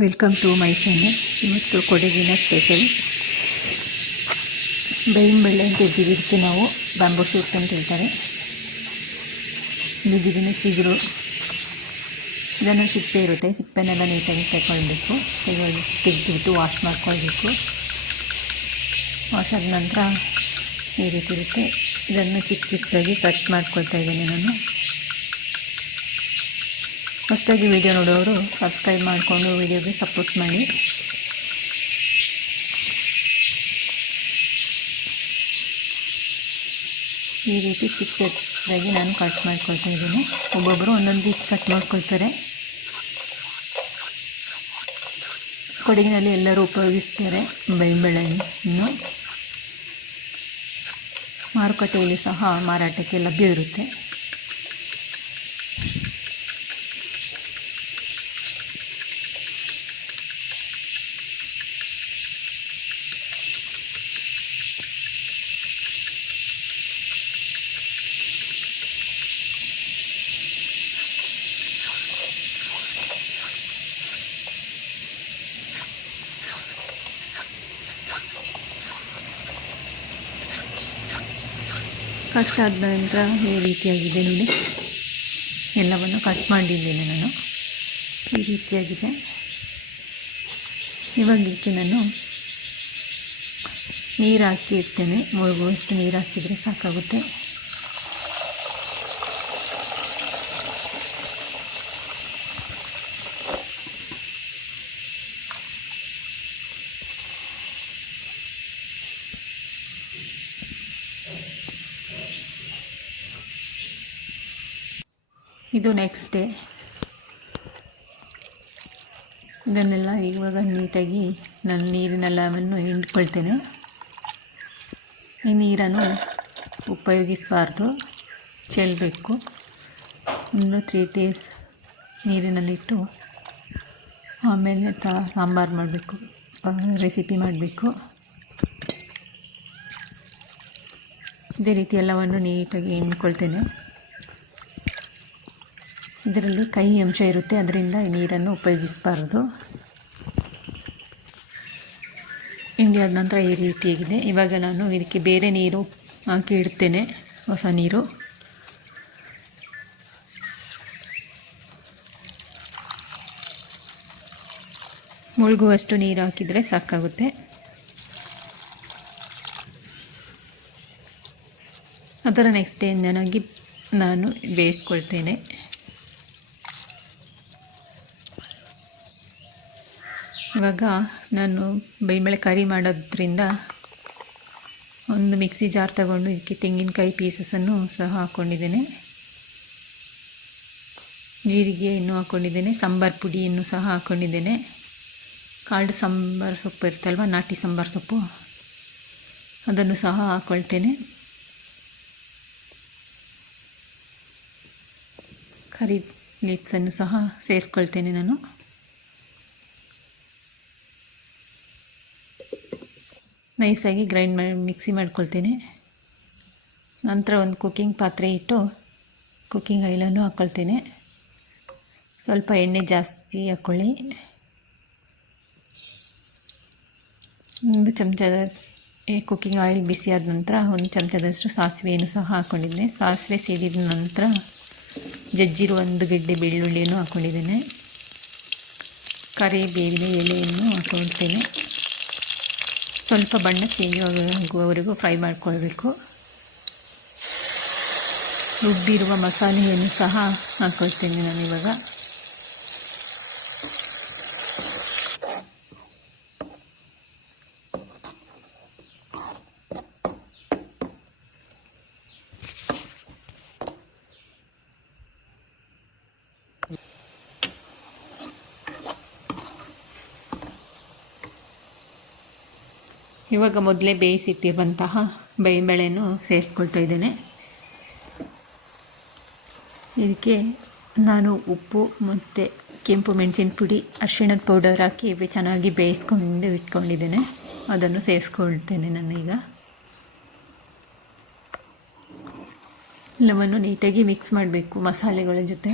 Welcome to my channel. ಇವತ್ತು ಕೊಡಗಿನ special ಬೇವಿನಬೆಳ್ಳೆ ಅಂತ ಇರ್ತೀವಿ. ಇದಕ್ಕೆ ನಾವು ಬ್ಯಾಂಬೂ ಶೂಟ್ ಅಂತ ಹೇಳ್ತಾರೆ. ಬಿದಿರಿನ ಚಿಗುರು, ಇದನ್ನು ಸಿಪ್ಪೆ ಇರುತ್ತೆ, ಸಿಪ್ಪೆನೆಲ್ಲ ನೀಟಾಗಿ ತೆಗೆದುಬಿಟ್ಟು ವಾಶ್ ಮಾಡ್ಕೊಳ್ಬೇಕು. ವಾಶ್ ಆದ ನಂತರ ಈ ರೀತಿ ಇರುತ್ತೆ. ಇದನ್ನು ಚಿಕ್ಕ ಚಿಕ್ಕದಾಗಿ ಕಟ್ ಮಾಡ್ಕೊಳ್ತಾ ಇದ್ದೀನಿ ನಾನು. ಹೊಸದಾಗಿ ವಿಡಿಯೋ ನೋಡೋರು ಸಬ್ಸ್ಕ್ರೈಬ್ ಮಾಡಿಕೊಂಡು ವಿಡಿಯೋಗೆ ಸಪೋರ್ಟ್ ಮಾಡಿ. ಈ ರೀತಿ ಚಿಕ್ಕದಾಗಿ ನಾನು ಕಟ್ ಮಾಡ್ಕೊಳ್ತಾ ಇದ್ದೀನಿ. ಒಬ್ಬೊಬ್ಬರು ಒಂದೊಂದು ರೀತಿ ಕಟ್ ಮಾಡ್ಕೊಳ್ತಾರೆ. ಕೊಡಗಿನಲ್ಲಿ ಎಲ್ಲರೂ ಉಪಯೋಗಿಸ್ತಾರೆ ಬೇವಿನಬೆಳ್ಳೆಯನ್ನು. ಮಾರುಕಟ್ಟೆಯಲ್ಲಿ ಸಹ ಮಾರಾಟಕ್ಕೆ ಲಭ್ಯವಿರುತ್ತೆ. ಕಟ್ ಆದ ನಂತರ ಈ ರೀತಿಯಾಗಿದೆ ನೋಡಿ. ಎಲ್ಲವನ್ನು ಕಟ್ ಮಾಡಿದ್ದೇನೆ ನಾನು. ಈ ರೀತಿಯಾಗಿದೆ. ಇವಾಗ ಇದಕ್ಕೆ ನಾನು ನೀರು ಹಾಕಿ ಇಡ್ತೇನೆ. ಮುಳುಗುವಷ್ಟು ನೀರು ಹಾಕಿದರೆ ಸಾಕಾಗುತ್ತೆ. ಇದು ನೆಕ್ಸ್ಟ್ ಡೇ. ಇದನ್ನೆಲ್ಲ ಇವಾಗ ನೀಟಾಗಿ ನಾನು ನೀರಿನೆಲ್ಲವನ್ನು ಹಿಂಡ್ಕೊಳ್ತೇನೆ. ಈ ನೀರನ್ನು ಉಪಯೋಗಿಸಬಾರ್ದು, ಚೆಲ್ಲಬೇಕು. ಒಂದು 3 days ನೀರಿನಲ್ಲಿಟ್ಟು ಆಮೇಲೆ ಸಾಂಬಾರು ಮಾಡಬೇಕು, ರೆಸಿಪಿ ಮಾಡಬೇಕು. ಇದೇ ರೀತಿ ಎಲ್ಲವನ್ನು ನೀಟಾಗಿ ಹಿಂಡ್ಕೊಳ್ತೇನೆ. ಇದರಲ್ಲಿ ಕೈ ಅಂಶ ಇರುತ್ತೆ, ಅದರಿಂದ ನೀರನ್ನು ಉಪಯೋಗಿಸಬಾರ್ದು. ಹಿಂಡಿಯಾದ ನಂತರ ಈ ರೀತಿಯಾಗಿದೆ. ಇವಾಗ ನಾನು ಇದಕ್ಕೆ ಬೇರೆ ನೀರು ಹಾಕಿ ಇಡ್ತೇನೆ, ಹೊಸ ನೀರು. ಮುಳುಗುವಷ್ಟು ನೀರು ಹಾಕಿದರೆ ಸಾಕಾಗುತ್ತೆ. ಅದರ ನೆಕ್ಸ್ಟ್ ಡೇ ಚೆನ್ನಾಗಿ ನಾನು ಬೇಯಿಸ್ಕೊಳ್ತೇನೆ. ಇವಾಗ ನಾನು ಬೇವಿನಬೆಳ್ಳೆ ಕರಿ ಮಾಡೋದ್ರಿಂದ ಒಂದು ಮಿಕ್ಸಿ ಜಾರ್ ತಗೊಂಡು ಇದಕ್ಕೆ ತೆಂಗಿನಕಾಯಿ ಪೀಸಸನ್ನು ಸಹ ಹಾಕ್ಕೊಂಡಿದ್ದೇನೆ. ಜೀರಿಗೆಯನ್ನು ಹಾಕ್ಕೊಂಡಿದ್ದೇನೆ. ಸಾಂಬಾರು ಪುಡಿಯನ್ನು ಸಹ ಹಾಕ್ಕೊಂಡಿದ್ದೇನೆ. ಕಾಡು ಸಾಂಬಾರು ಸೊಪ್ಪು ಇರುತ್ತಲ್ವ, ನಾಟಿ ಸಾಂಬಾರು ಸೊಪ್ಪು, ಅದನ್ನು ಸಹ ಹಾಕ್ಕೊಳ್ತೇನೆ. ಕರಿ ಲೀವ್ಸನ್ನು ಸಹ ಸೇರಿಸ್ಕೊಳ್ತೇನೆ ನಾನು. ನೈಸಾಗಿ ಮಿಕ್ಸಿ ಮಾಡ್ಕೊಳ್ತೇನೆ. ನಂತರ ಒಂದು ಕುಕ್ಕಿಂಗ್ ಪಾತ್ರೆ ಇಟ್ಟು ಕುಕ್ಕಿಂಗ್ ಆಯಿಲನ್ನು ಹಾಕ್ಕೊಳ್ತೇನೆ. ಸ್ವಲ್ಪ ಎಣ್ಣೆ ಜಾಸ್ತಿ ಹಾಕ್ಕೊಳ್ಳಿ. 1 ಚಮಚದ ಕುಕ್ಕಿಂಗ್ ಆಯಿಲ್ ಬಿಸಿ ಆದ ನಂತರ 1 ಚಮಚದಷ್ಟು ಸಾಸಿವೆಯನ್ನು ಸಹ ಹಾಕ್ಕೊಂಡಿದ್ದೇನೆ. ಸಾಸಿವೆ ಸಿಡಿದ ನಂತರ ಜಜ್ಜಿರುವ 1 ಗೆಡ್ಡೆ ಬೆಳ್ಳುಳ್ಳಿಯನ್ನು ಹಾಕ್ಕೊಂಡಿದ್ದೇನೆ. ಕರಿಬೇವಿನ ಎಲೆಯನ್ನು ಹಾಕ್ಕೊಳ್ತೇನೆ. ಸ್ವಲ್ಪ ಬಣ್ಣ ಚೇಂಜ್ ಆಗುವವರೆಗೂ ಫ್ರೈ ಮಾಡಿಕೊಳ್ಬೇಕು. ರುಬ್ಬಿರುವ ಮಸಾಲೆಯನ್ನು ಸಹ ಹಾಕ್ಕೊಳ್ತೇನೆ ನಾನು ಇವಾಗ. ಇವಾಗ ಮೊದಲೇ ಬೇಯಿಸಿಟ್ಟಿರುವಂತಹ ಬೇವಿನಬೆಳ್ಳೆಯನ್ನು ಸೇರಿಸ್ಕೊಳ್ತಾ ಇದ್ದೇನೆ. ಇದಕ್ಕೆ ನಾನು ಉಪ್ಪು ಮತ್ತು ಕೆಂಪು ಮೆಣಸಿನ ಪುಡಿ, ಅರಿಶಿಣದ ಪೌಡರ್ ಹಾಕಿ ಚೆನ್ನಾಗಿ ಬೇಯಿಸ್ಕೊಂಡು ಇಟ್ಕೊಂಡಿದ್ದೇನೆ. ಅದನ್ನು ಸೇರಿಸ್ಕೊಳ್ತೇನೆ ನಾನೀಗ. ಎಲ್ಲವನ್ನು ನೀಟಾಗಿ ಮಿಕ್ಸ್ ಮಾಡಬೇಕು ಮಸಾಲೆಗಳ ಜೊತೆ.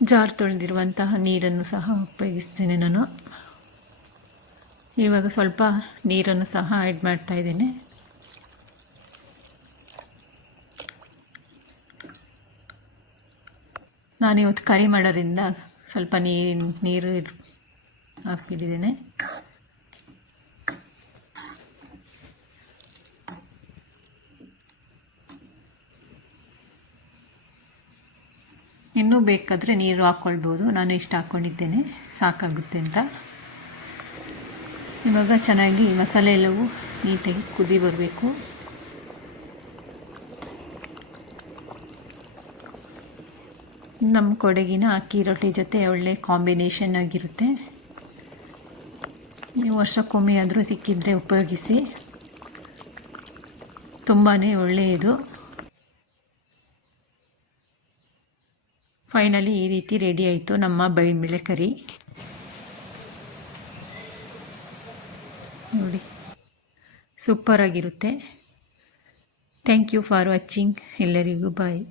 ಜಾರ್ ತೊಳೆದಿರುವಂತಹ ನೀರನ್ನು ಸಹ ಉಪಯೋಗಿಸ್ತೇನೆ ನಾನು. ಇವಾಗ ಸ್ವಲ್ಪ ನೀರನ್ನು ಸಹ ಆ್ಯಡ್ ಮಾಡ್ತಾ ಇದ್ದೇನೆ. ನಾನಿವತ್ತು ಕರಿ ಮಾಡೋದ್ರಿಂದ ಸ್ವಲ್ಪ ನೀರು ಹಾಕಿಟ್ಟಿದ್ದೇನೆ. ಇನ್ನೂ ಬೇಕಾದರೆ ನೀರು ಹಾಕ್ಕೊಳ್ಬೋದು. ನಾನು ಇಷ್ಟು ಹಾಕ್ಕೊಂಡಿದ್ದೇನೆ, ಸಾಕಾಗುತ್ತೆ ಅಂತ. ಇವಾಗ ಚೆನ್ನಾಗಿ ಮಸಾಲೆ ಎಲ್ಲವೂ ನೀಟಾಗಿ ಕುದಿ ಬರಬೇಕು. ನಮ್ಮ ಕೊಡಗಿನ ಅಕ್ಕಿ ರೊಟ್ಟಿ ಜೊತೆ ಒಳ್ಳೆ ಕಾಂಬಿನೇಷನ್ ಆಗಿರುತ್ತೆ. ನೀವು ವರ್ಷಕ್ಕೊಮ್ಮೆ ಆದರೂ ಸಿಕ್ಕಿದರೆ ಉಪಯೋಗಿಸಿ, ತುಂಬಾ ಒಳ್ಳೆಯದು. ಫೈನಲಿ ಈ ರೀತಿ ರೆಡಿ ಆಯಿತು ನಮ್ಮ ಬೈಂಬಿಳೆ ಕರಿ. ನೋಡಿ, ಸೂಪರಾಗಿರುತ್ತೆ. Thank you for watching. ಎಲ್ಲರಿಗೂ ಬಾಯ್.